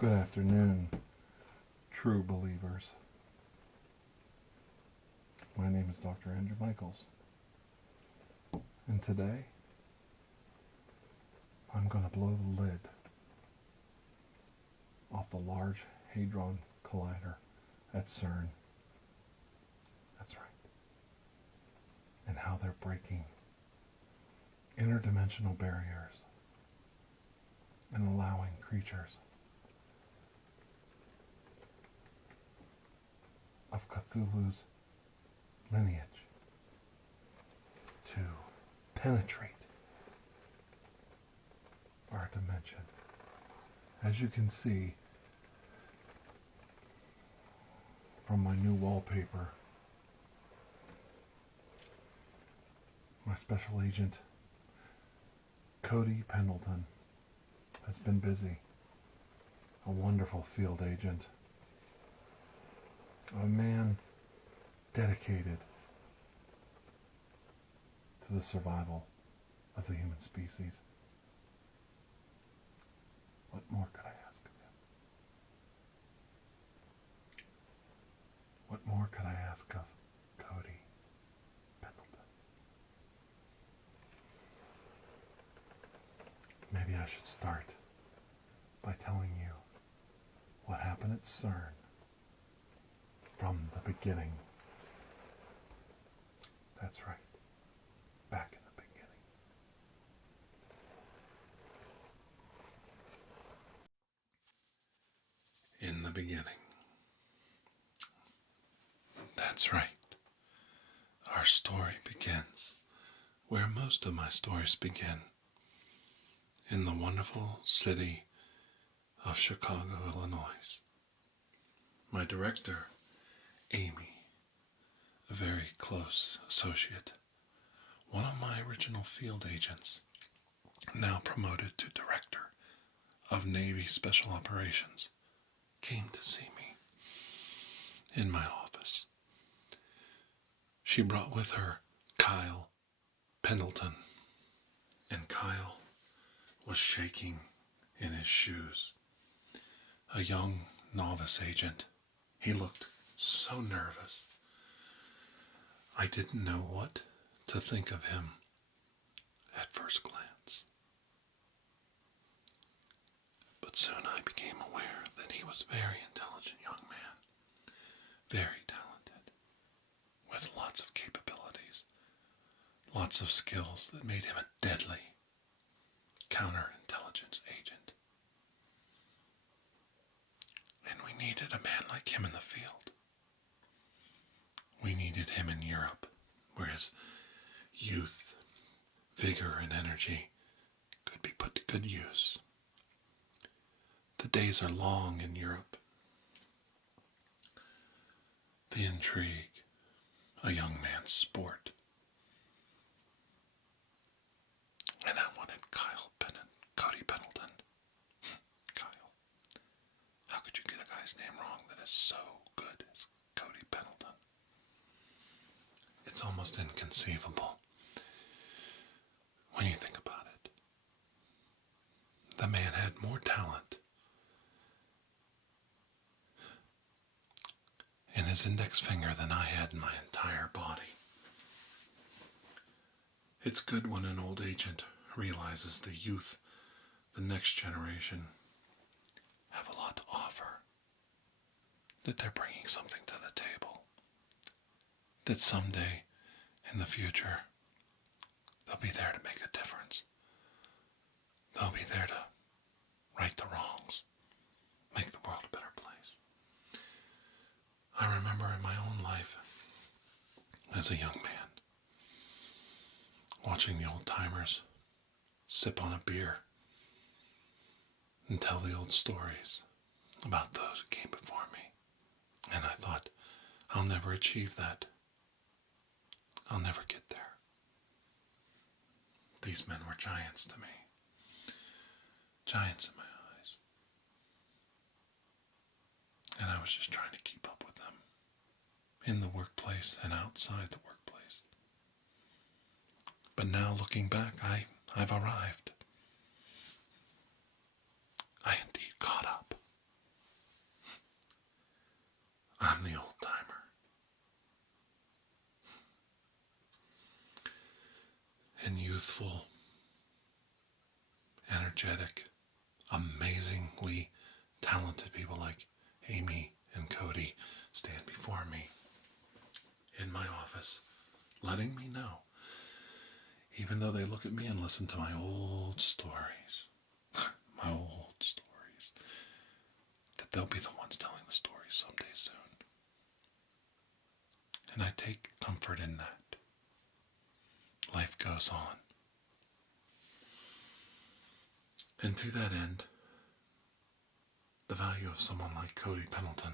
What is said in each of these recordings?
Good afternoon, true believers. My name is Dr. Andrew Michaels, and today I'm going to blow the lid off the Large Hadron Collider at Cern. That's right. And how they're breaking interdimensional barriers and allowing creatures of Cthulhu's lineage to penetrate our dimension. As you can see from my new wallpaper, my special agent Kody Pendleton has been busy. A wonderful field agent. A man dedicated to the survival of the human species. What more could I ask of him? What more could I ask of Kody Pendleton? Maybe I should start by telling you what happened at Cern from the beginning. That's right, back in the beginning. In the beginning. That's right. Our story begins where most of my stories begin, in the wonderful city of Chicago, Illinois. My director, Amy, a very close associate, one of my original field agents, now promoted to director of Navy Special Operations, came to see me in my office. She brought with her Kyle Pendleton, and Kyle was shaking in his shoes. A young novice agent. He looked so nervous. I didn't know what to think of him at first glance. But soon I became aware that he was a very intelligent young man, very talented, with lots of capabilities, lots of skills that made him a deadly counterintelligence agent. And we needed a man like him in the field. We needed him in Europe, where his youth, vigor, and energy could be put to good use. The days are long in Europe. The intrigue, a young man's sport. And I wanted Kody Pendleton. Kyle. How could you get a guy's name wrong that is so good as Kody Pendleton? It's almost inconceivable when you think about it. The man had more talent in his index finger than I had in my entire body. It's good when an old agent realizes the youth, the next generation, have a lot to offer, that they're bringing something to the table, that someday in the future they'll be there to make a difference. They'll be there to right the wrongs, make the world a better place. I remember in my own life as a young man, watching the old timers sip on a beer and tell the old stories about those who came before me. And I thought, I'll never achieve that. I'll never get there. These men were giants to me. Giants in my eyes. And I was just trying to keep up with them in the workplace and outside the workplace. But now looking back, I've arrived. I indeed caught up. and youthful, energetic, amazingly talented people like Amy and Kody stand before me in my office, letting me know, even though they look at me and listen to my old stories, that they'll be the ones telling the stories someday soon. And I take comfort in that. Life goes on. And to that end, the value of someone like Kody Pendleton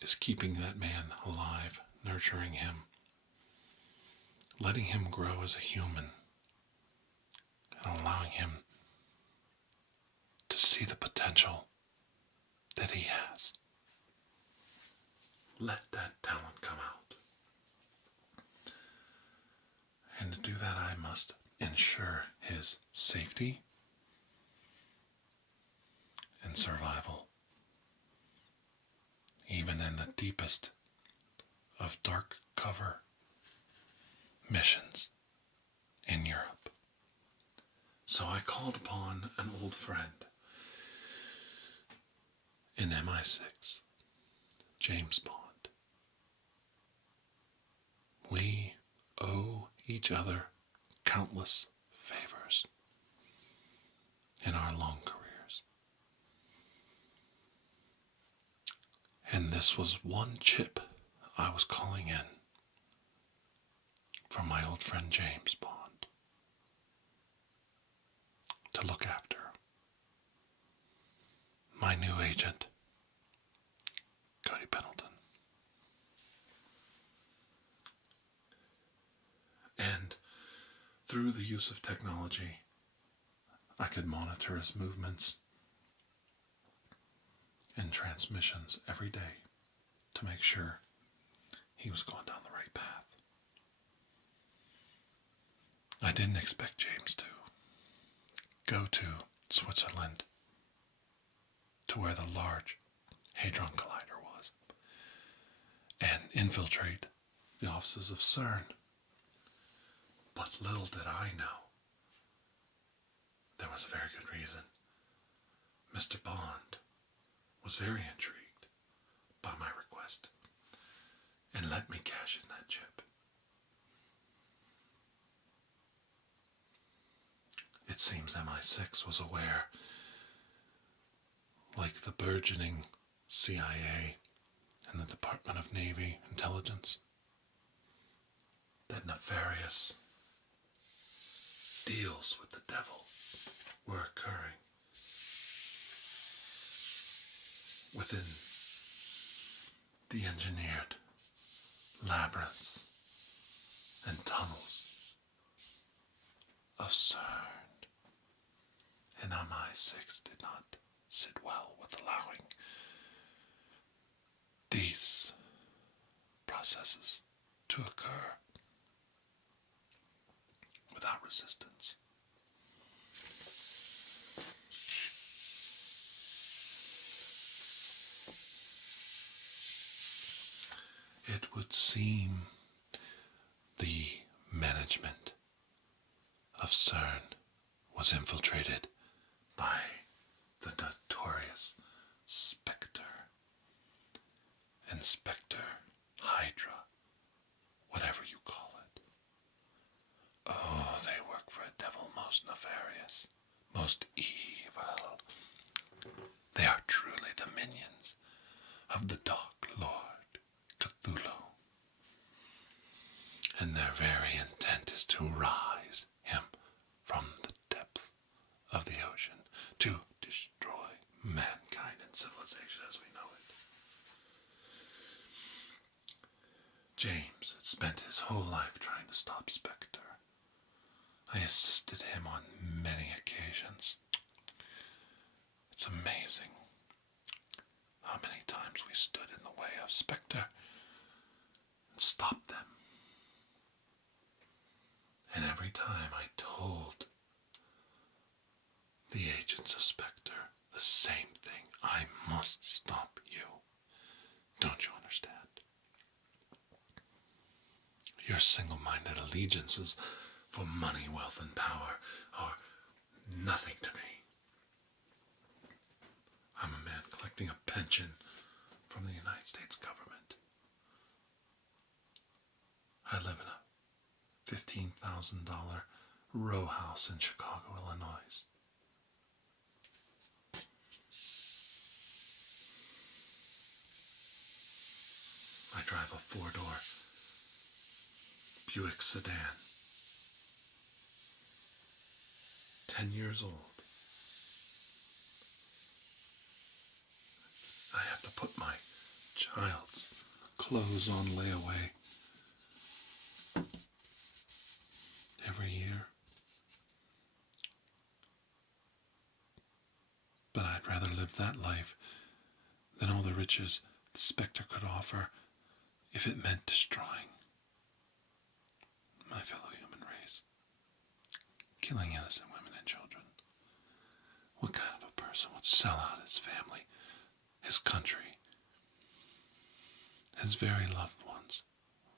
is keeping that man alive, nurturing him, letting him grow as a human, and allowing him to see the potential that he has. Let that talent come out. And to do that, I must ensure his safety and survival, even in the deepest of dark cover missions in Europe. So I called upon an old friend in MI6, James Bond. We owe each other countless favors in our long careers. And this was one chip I was calling in from my old friend James Bond to look after my new agent, Kody Pendleton. And through the use of technology, I could monitor his movements and transmissions every day to make sure he was going down the right path. I didn't expect James to go to Switzerland, to where the Large Hadron Collider was, and infiltrate the offices of Cern. But little did I know, there was a very good reason. Mr. Bond was very intrigued by my request and let me cash in that chip. It seems MI6 was aware, like the burgeoning CIA and the Department of Navy Intelligence, that nefarious deals with the devil were occurring within the engineered labyrinths and tunnels of Cern. And MI6 did not sit well with allowing these processes to occur without resistance. It would seem the management of Cern was infiltrated by the notorious Spectre and Spectre Hydra, whatever you call it. Oh, they work for a devil most nefarious, most evil. They are truly the minions of the Dark Lord Cthulhu. And their very intent is to rise him from the depths of the ocean to destroy mankind and civilization as we know it. James had spent his whole life trying to stop Spectre. I assisted him on many occasions. It's amazing how many times we stood in the way of Spectre and stopped them. And every time I told the agents of Spectre the same thing: I must stop you. Don't you understand? Your single-minded allegiances for money, wealth, and power are nothing to me. I'm a man collecting a pension from the United States government. I live in a $15,000 row house in Chicago, Illinois. I drive a four-door Buick sedan. 10 years old. I have to put my child's clothes on layaway every year. But I'd rather live that life than all the riches the Spectre could offer if it meant destroying my fellow human race, killing innocent women and children. What kind of a person would sell out his family, his country, his very loved ones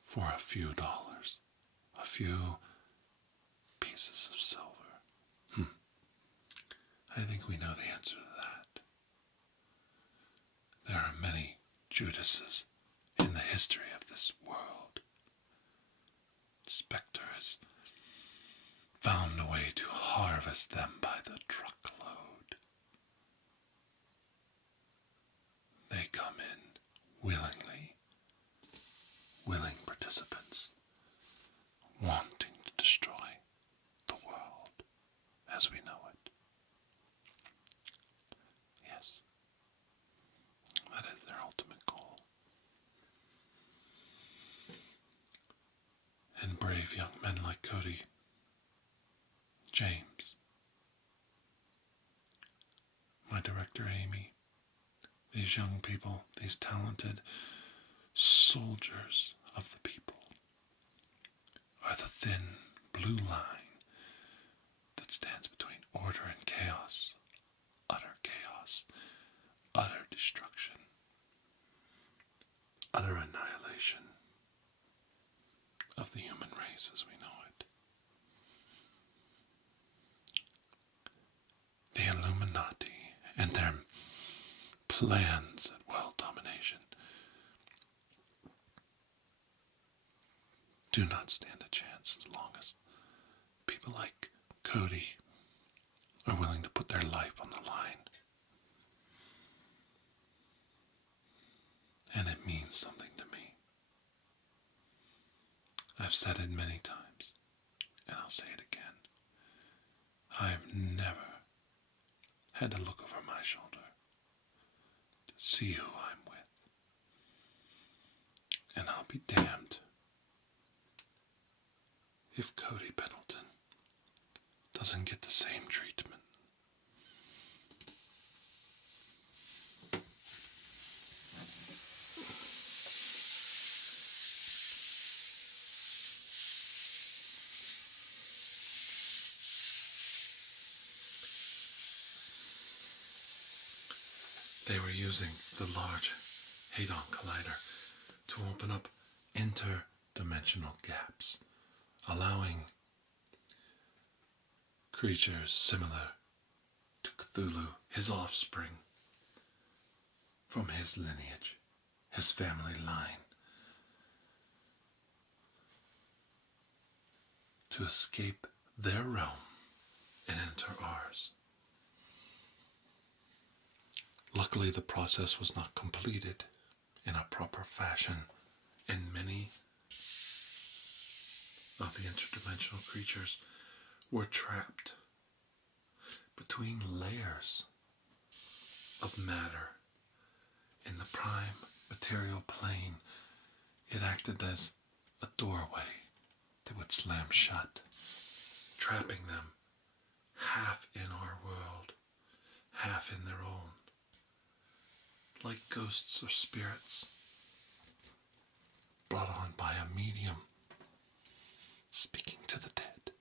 for a few dollars, a few pieces of silver? I think we know the answer to that. There are many Judases in the history of this world. Spectre has found a way to harvest them by the truckload. They come in willingly, willing participants, wanting to destroy the world as we know it. Yes, that is their ultimate goal. And brave young men like Kody, James, my director Amy, these young people, these talented soldiers of the people, are the thin blue line that stands between order and chaos, utter destruction, utter annihilation of the human race as we know it. The Illuminati and their plans at world domination do not stand a chance as long as people like Kody are willing to put their life on the line. And it means something to me. I've said it many times, and I'll say it again. I've never had to look over my shoulder to see who I'm with. And I'll be damned if Kody Pendleton doesn't get the same treatment. They were using the Large Hadron Collider to open up interdimensional gaps, allowing creatures similar to Cthulhu, his offspring, from his lineage, his family line, to escape their realm and enter ours. Luckily, the process was not completed in a proper fashion, and many of the interdimensional creatures were trapped between layers of matter. In the prime material plane, it acted as a doorway that would slam shut, trapping them half in our world, half in their own, like ghosts or spirits brought on by a medium speaking to the dead.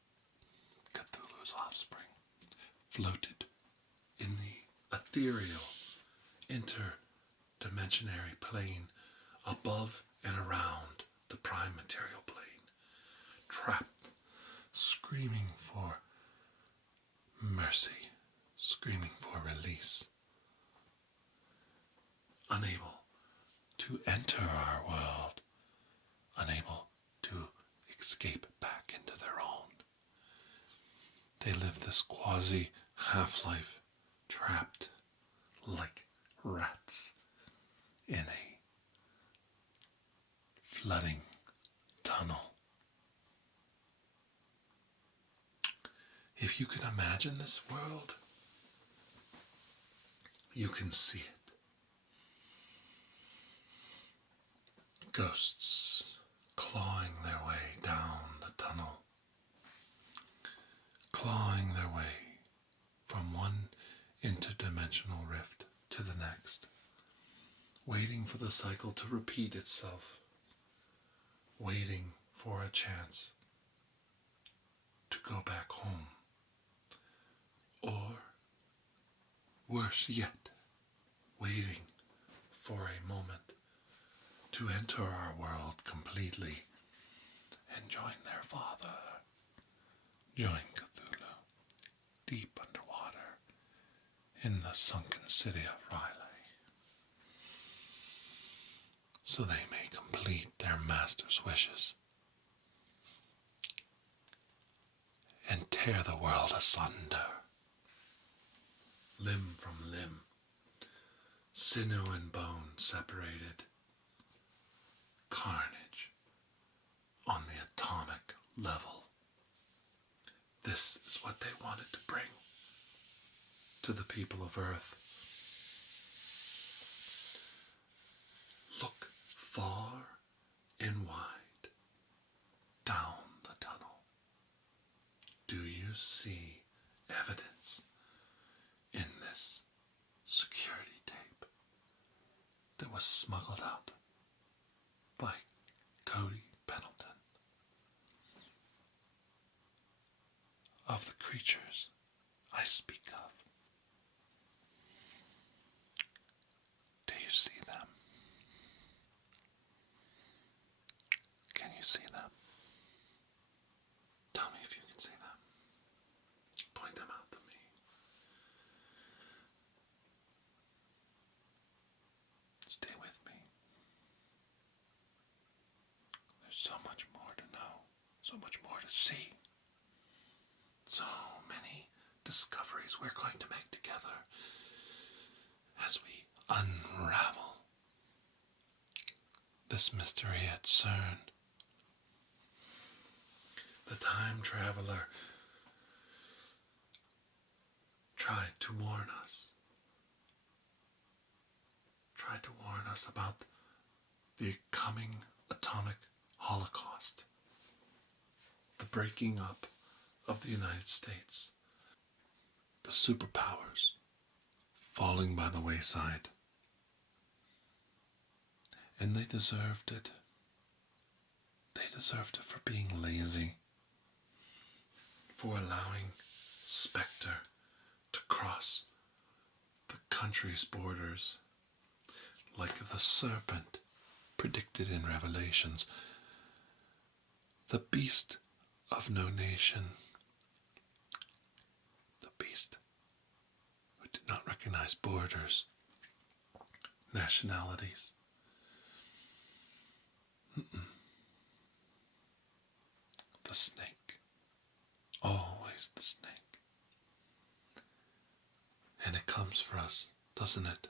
Cthulhu's offspring floated in the ethereal interdimensionary plane above and around the prime material plane, trapped, screaming for mercy, screaming for release, unable to enter our world, unable to escape back into their own. They live this quasi-half-life, trapped like rats in a flooding tunnel. If you can imagine this world, you can see it. Ghosts clawing their way down the tunnel, clawing their way from one interdimensional rift to the next, waiting for the cycle to repeat itself, waiting for a chance to go back home, or worse yet, waiting for a moment to enter our world completely and join their father, join Cthulhu, deep underwater in the sunken city of Riley, so they may complete their master's wishes and tear the world asunder, limb from limb, sinew and bone separated, carnage on the atomic level. This is what they wanted to bring to the people of Earth. Look far and wide down the tunnel. Do you see evidence in this security tape that was smuggled out by Kody Pendleton of the creatures I speak of? Do you see them? Can you see them? Tell me if you can see them. Point them out to me. Stay with me. There's so much more to know, so much more to see. So many discoveries we're going to make together as we unravel this mystery at Cern. The time traveler tried to warn us about the coming atomic holocaust, the breaking up of the United States, the superpowers falling by the wayside. And they deserved it. They deserved it for being lazy, for allowing Spectre to cross the country's borders like the serpent predicted in Revelations, the beast of no nation, the beast who did not recognize borders, nationalities. The snake, always the snake. And it comes for us, doesn't it?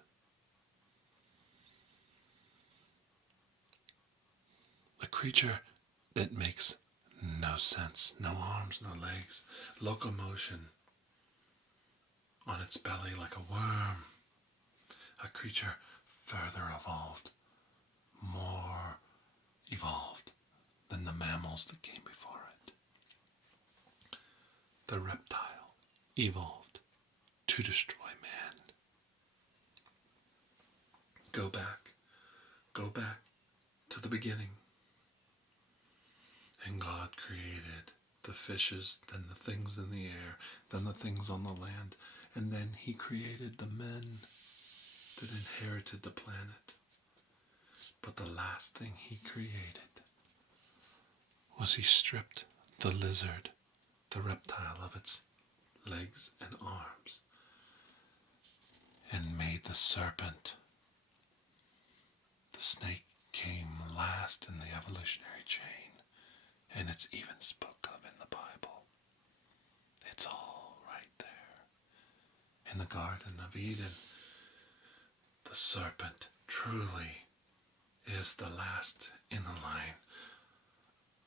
A creature that makes no sense, no arms, no legs, locomotion on its belly like a worm. A creature further evolved, more evolved than the mammals that came before it. The reptile evolved to destroy man. Go back to the beginning. And God created the fishes, then the things in the air, then the things on the land, and then he created the men that inherited the planet. But the last thing he created was he stripped the lizard, the reptile, of its legs and arms, and made the serpent. The snake came last in the evolutionary chain, and it's even spoke of in the Bible. It's all right there. In the Garden of Eden, the serpent truly is the last in the line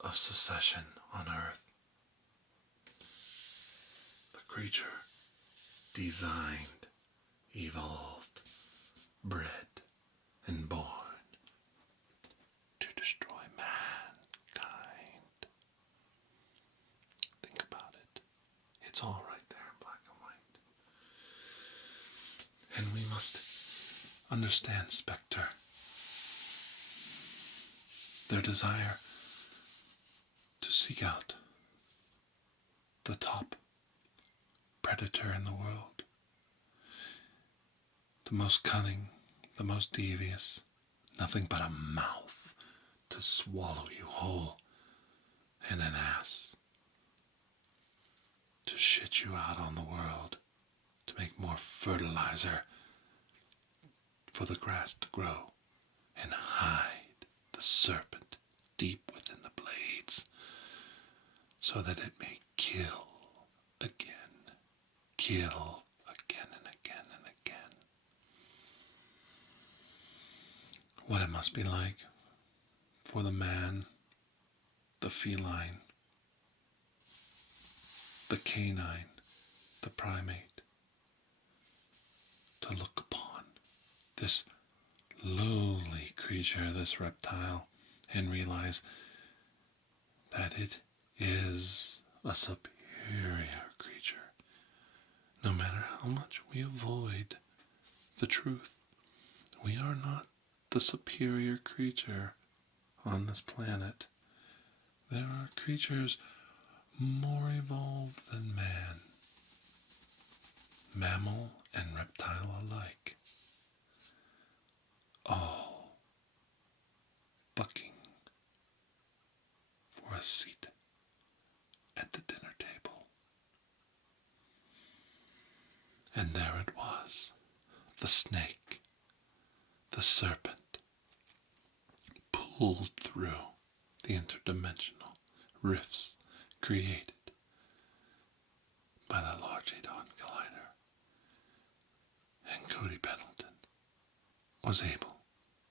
of succession on earth. The creature designed, evolved, bred, and born to destroy mankind. Think about it. It's all right there in black and white. And we must understand Spectre. Their desire to seek out the top predator in the world, the most cunning, the most devious, nothing but a mouth to swallow you whole, and an ass to shit you out on the world, to make more fertilizer for the grass to grow, and hide the serpent deep within the blades, so that it may kill again and again and again. What it must be like for the man, the feline, the canine, the primate, to look upon this lowly creature, this reptile, and realize that it is a superior creature. No matter how much we avoid the truth, we are not the superior creature on this planet. There are creatures more evolved than man, mammal and reptile alike, all bucking for a seat at the dinner table. And there it was, the snake, the serpent, pulled through the interdimensional rifts created by the Large Hadron Collider. And Kody Pendleton was able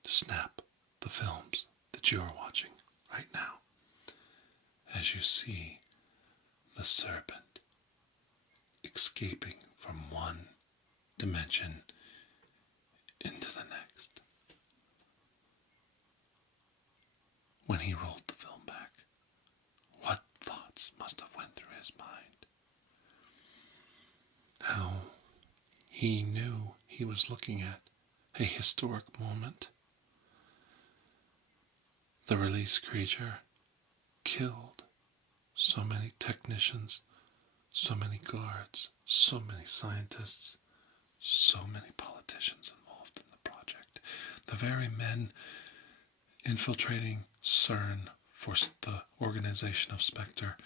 to snap the films that you are watching right now, as you see the serpent escaping from one dimension into the next. When he rolled the film back, what thoughts must have went through his mind? How he knew he was looking at a historic moment. The released creature killed so many technicians, so many guards, so many scientists, so many politicians involved in the project. The very men infiltrating Cern for the organization of Spectre,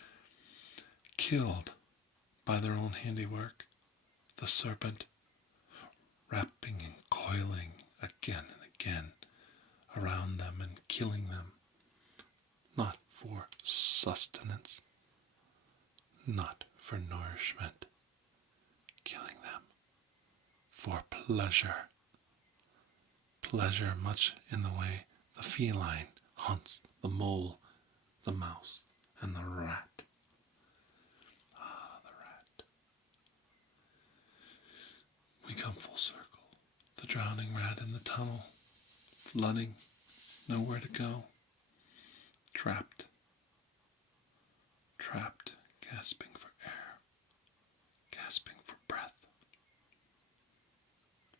killed by their own handiwork, the serpent wrapping and coiling again and again around them and killing them, not for sustenance, not for nourishment, killing them for pleasure. Pleasure much in the way the feline hunts the mole, the mouse, and the rat. Ah, the rat. We come full circle. The drowning rat in the tunnel, flooding, nowhere to go. Trapped, gasping for air, gasping for breath,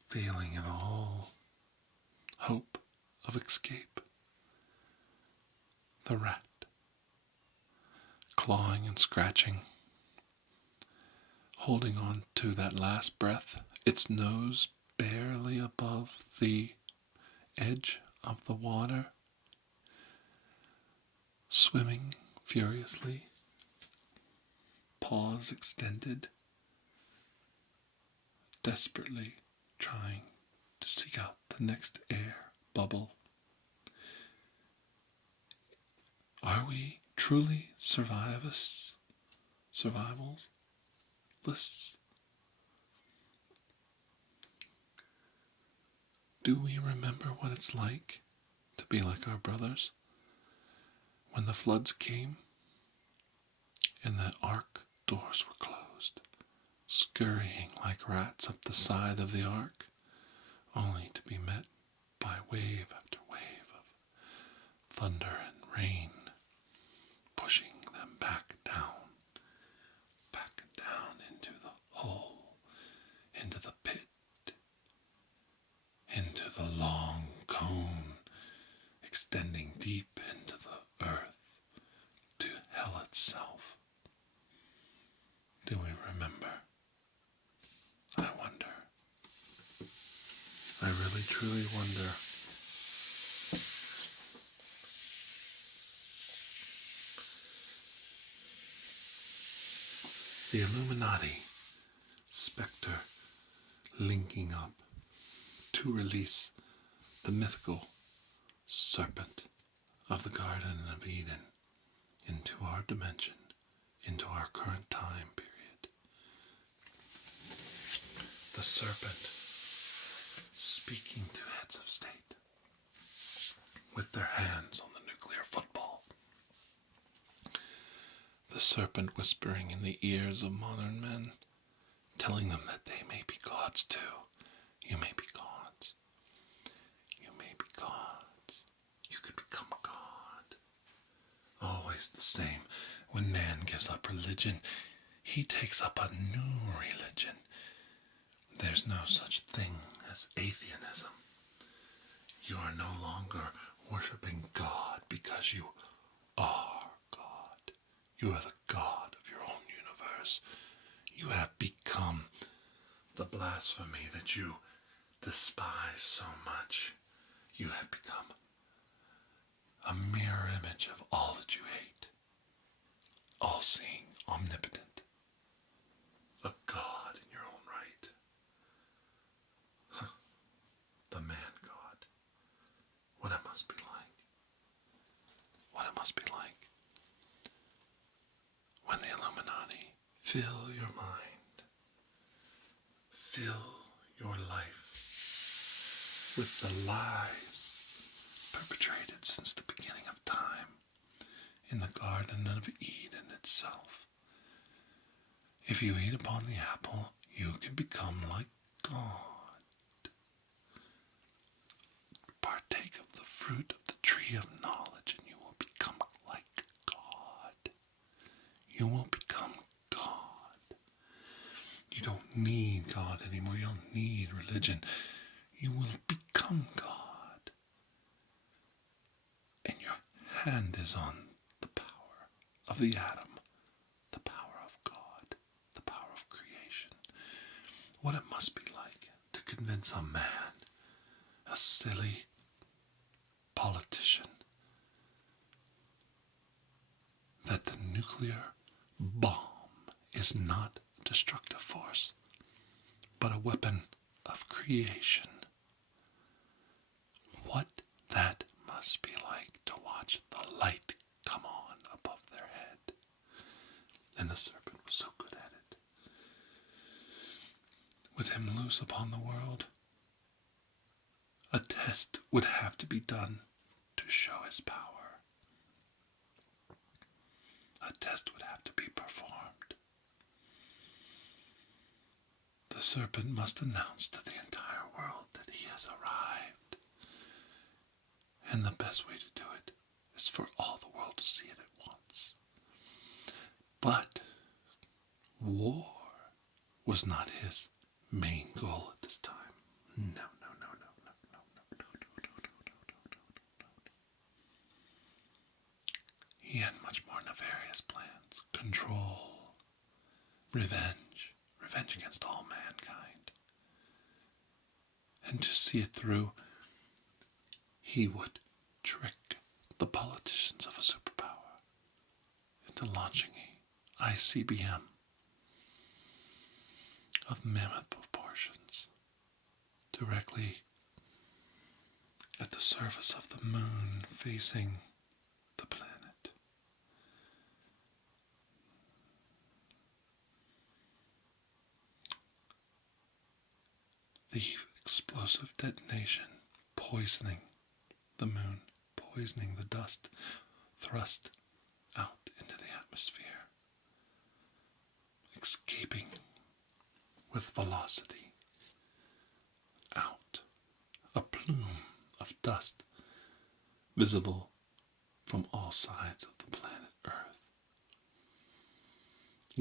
failing in all hope of escape. The rat, clawing and scratching, holding on to that last breath, its nose barely above the edge of the water, swimming furiously, paws extended, desperately trying to seek out the next air bubble. Are we truly survivalists? Do we remember what it's like to be like our brothers when the floods came and the ark doors were closed, scurrying like rats up the side of the ark, only to be met by wave after wave of thunder and rain, pushing them back down into the hole, into the pit, into the long cone, extending deep into the earth, to hell itself? Do we remember? I wonder. I really truly wonder. The Illuminati, Spectre, linking up to release the mythical serpent of the Garden of Eden into our dimension, into our current time period. The serpent speaking to heads of state with their hands on the nuclear football. The serpent whispering in the ears of modern men, telling them that they may be gods too. You may be gods. You may be gods. You could become a god. Always the same. When man gives up religion, he takes up a new religion. There's no such thing as atheism. You are no longer worshiping God because you are God. You are the God of your own universe. You have become the blasphemy that you despise so much. You have become a mirror image of all that you hate. All-seeing, omnipotent. A God in your own right. The man-God. What it must be like. What it must be like when the Illuminati fill your mind, fill your life with the lies perpetrated since the beginning of time in the Garden of Eden itself. If you eat upon the apple, you can become like God. Partake of the fruit of the tree of knowledge and you will become like God. You will become God. You don't need God anymore. You don't need religion. You will become God. And your hand is on the power of the atom, the power of God, the power of creation. What it must be like to convince a man, a silly politician, that the nuclear bomb is not a destructive force, but a weapon of creation. What that must be like to watch the light come on above their head. And the serpent was so good at it. With him loose upon the world, a test would have to be done to show his power. A test would have to be performed. The serpent must announce to the entire world that he has arrived. And the best way to do it is for all the world to see it at once. But war was not his main goal at this time. No. He had much more nefarious plans. Control. Revenge. Revenge against all mankind. And to see it through, he would trick the politicians of a superpower. to launching a ICBM of mammoth proportions directly at the surface of the moon facing the planet. The explosive detonation poisoning the moon, poisoning the dust thrust out into the atmosphere, escaping with velocity out, a plume of dust visible from all sides of the planet Earth,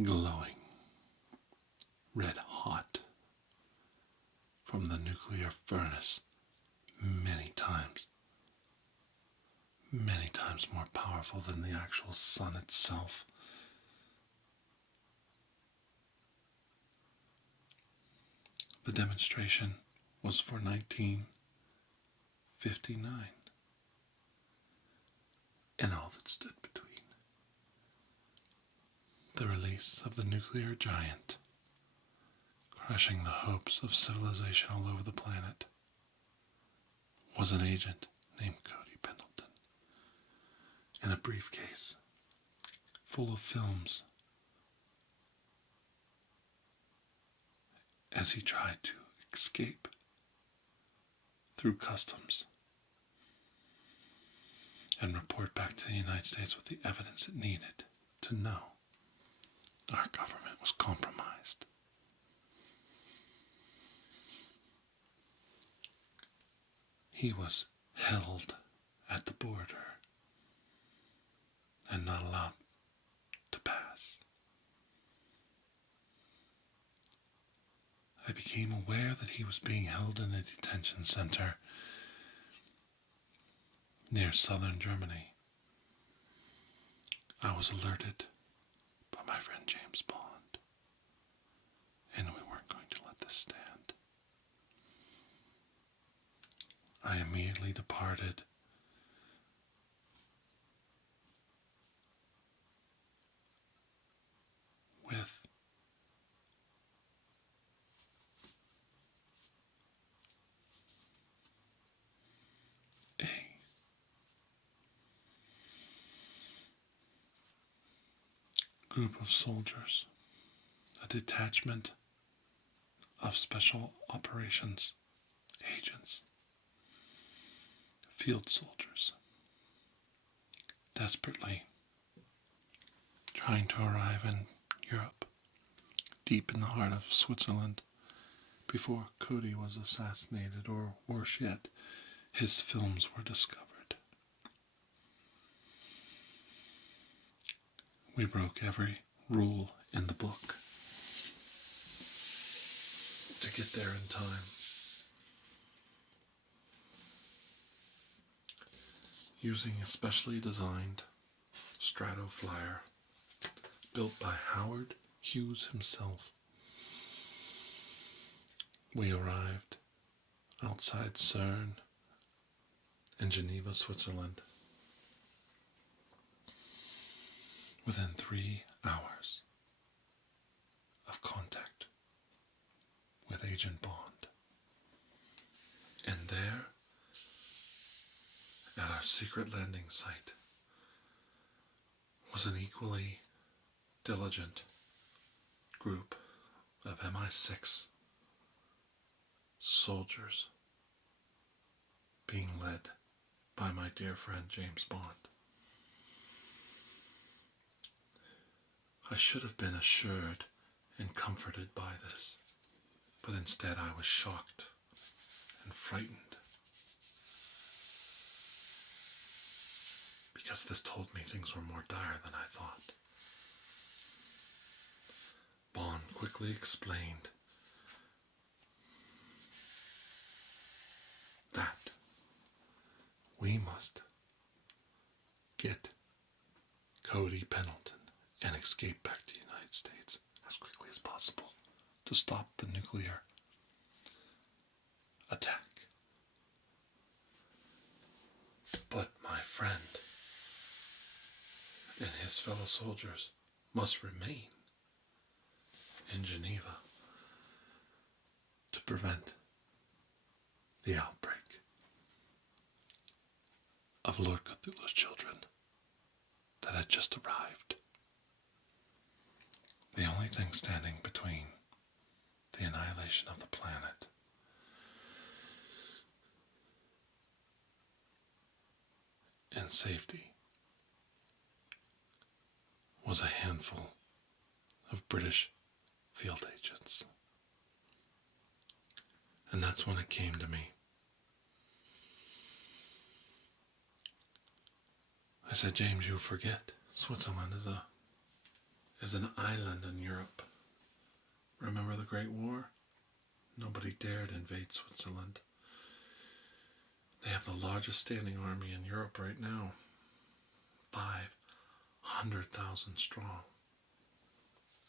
glowing red hot from the nuclear furnace, many times more powerful than the actual sun itself. The demonstration was for 1959, and all that stood between the release of the nuclear giant, crushing the hopes of civilization all over the planet, was an agent named Kody Pendleton in a briefcase full of films as he tried to escape through customs and report back to the United States with the evidence it needed to know our government was compromised. He was held at the border and not allowed to pass. I became aware that he was being held in a detention center near southern Germany. I was alerted by my friend James Bond, and we weren't going to let this stand. I immediately departed with a group of soldiers, a detachment of special operations agents, field soldiers, desperately trying to arrive in Europe, deep in the heart of Switzerland, before Kody was assassinated, or worse yet, his films were discovered. We broke every rule in the book to get there in time. Using a specially designed strato flyer built by Howard Hughes himself, we arrived outside Cern in Geneva, Switzerland, within 3 hours of contact with Agent Bond. And there, at our secret landing site, was an equally diligent group of MI6 soldiers being led by my dear friend James Bond. I should have been assured and comforted by this, but instead I was shocked and frightened, because this told me things were more dire than I thought. Bond quickly explained that we must get Kody Pendleton and escape back to the United States as quickly as possible to stop the nuclear attack. But my friend, in his his fellow soldiers must remain in Geneva to prevent the outbreak of Lord Cthulhu's children that had just arrived. The only thing standing between the annihilation of the planet and safety was a handful of British field agents. And that's when it came to me. I said, James, you forget. Switzerland is an island in Europe. Remember the Great War? Nobody dared invade Switzerland. They have the largest standing army in Europe right now. 500,000 strong.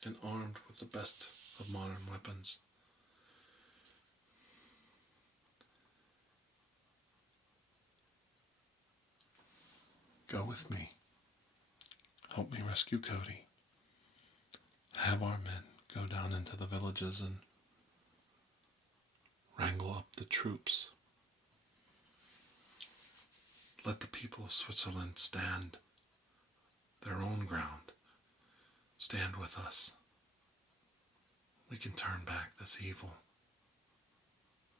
And armed with the best of modern weapons. Go with me. Help me rescue Kody. Have our men go down into the villages and wrangle up the troops. Let the people of Switzerland stand their own ground. Stand with us. We can turn back this evil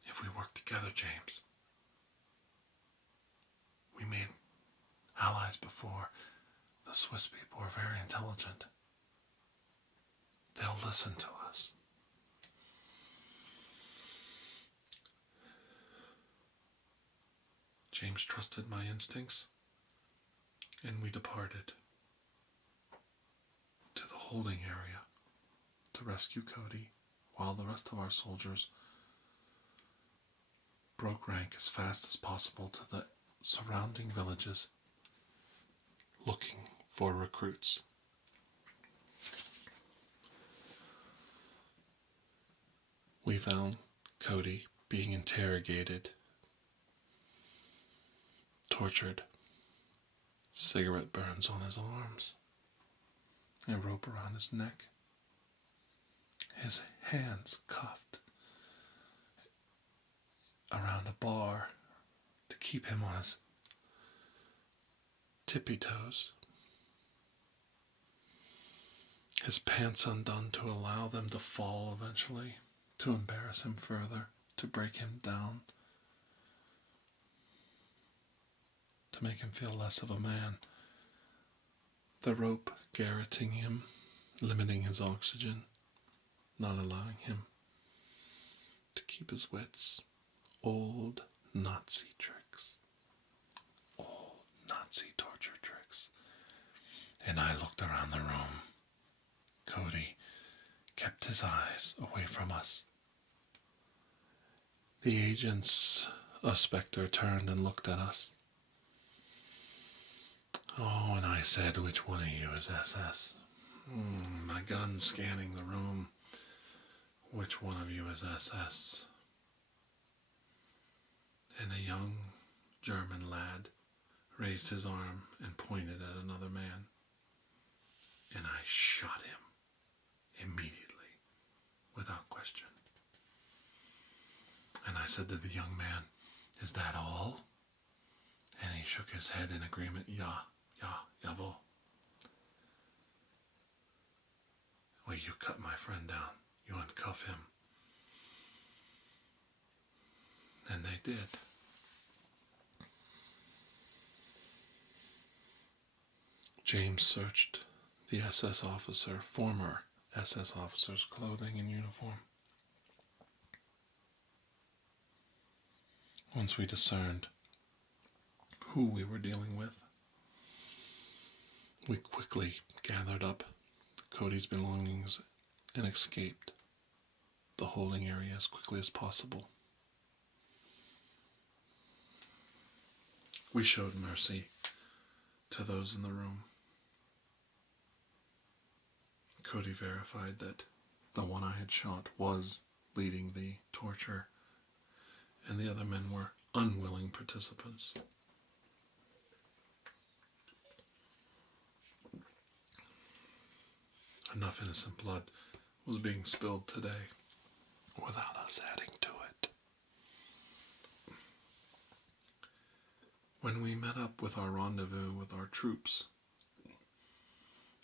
if we work together, James. We made allies before. The Swiss people are very intelligent. They'll listen to us. James trusted my instincts, and we departed to the holding area to rescue Kody, while the rest of our soldiers broke rank as fast as possible to the surrounding villages looking for recruits. We found Kody being interrogated, tortured, cigarette burns on his arms, a rope around his neck, his hands cuffed around a bar to keep him on his tippy toes, his pants undone to allow them to fall eventually, to embarrass him further, to break him down, to make him feel less of a man. The rope garroting him, limiting his oxygen, not allowing him to keep his wits. Old Nazi tricks. Old Nazi torture tricks. And I looked around the room. Kody kept his eyes away from us. The agents of Spectre turned and looked at us. Oh, and I said, which one of you is SS? My gun scanning the room. Which one of you is SS? And a young German lad raised his arm and pointed at another man. And I shot him immediately, without question. And I said to the young man, is that all? And he shook his head in agreement. Ja, jawohl. Well, you cut my friend down. You uncuff him. And they did. James searched the SS officer, former SS officer's clothing and uniform. Once we discerned who we were dealing with, we quickly gathered up Kody's belongings and escaped the holding area as quickly as possible. We showed mercy to those in the room. Kody verified that the one I had shot was leading the torture, and the other men were unwilling participants. Enough innocent blood was being spilled today without us adding to it. When we met up with our rendezvous with our troops,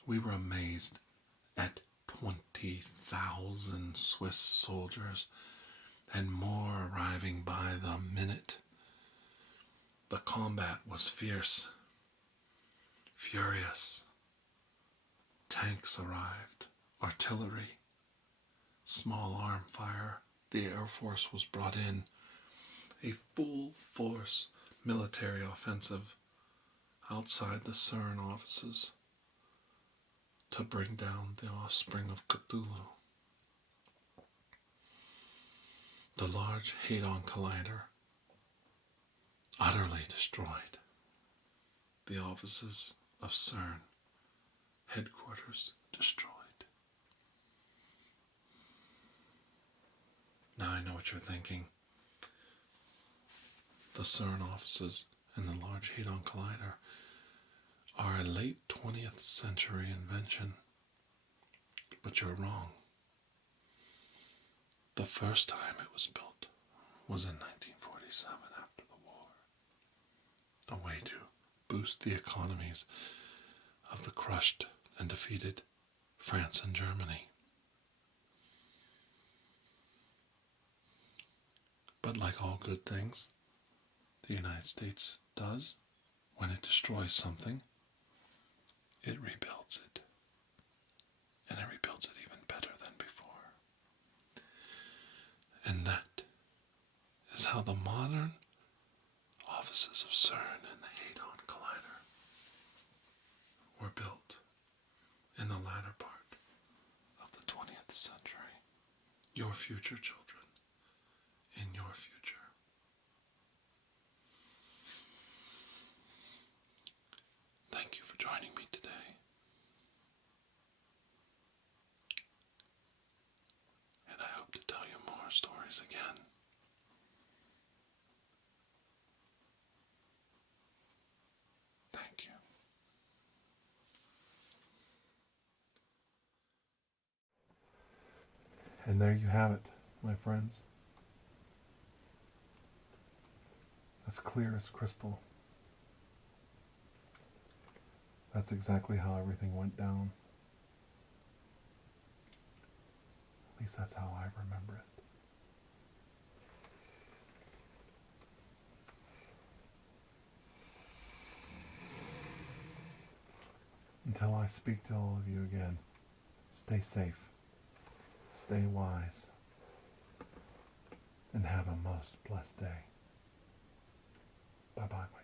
we were amazed at 20,000 Swiss soldiers and more arriving by the minute. The combat was fierce, furious. Tanks arrived, artillery, small arm fire. The Air Force was brought in. A full force military offensive outside the Cern offices to bring down the offspring of Cthulhu. The Large Hadron Collidor utterly destroyed the offices of Cern, headquarters destroyed. Now I know what you're thinking. The Cern offices and the Large Hadron Collider are a late 20th century invention, but you're wrong. The first time it was built was in 1947 after the war, a way to boost the economies of the crushed and defeated France and Germany. But like all good things, the United States does, when it destroys something, it rebuilds it. And it rebuilds it even better than before. And that is how the modern offices of Cern and the Hadron Collider were built in the latter part of the 20th century. Your future children, in your future. Thank you for joining me today. And I hope to tell you more stories again. Thank you. And there you have it, my friends. As clear as crystal. That's exactly how everything went down. At least that's how I remember it. Until I speak to all of you again, stay safe, stay wise, and have a most blessed day. Bye-bye, my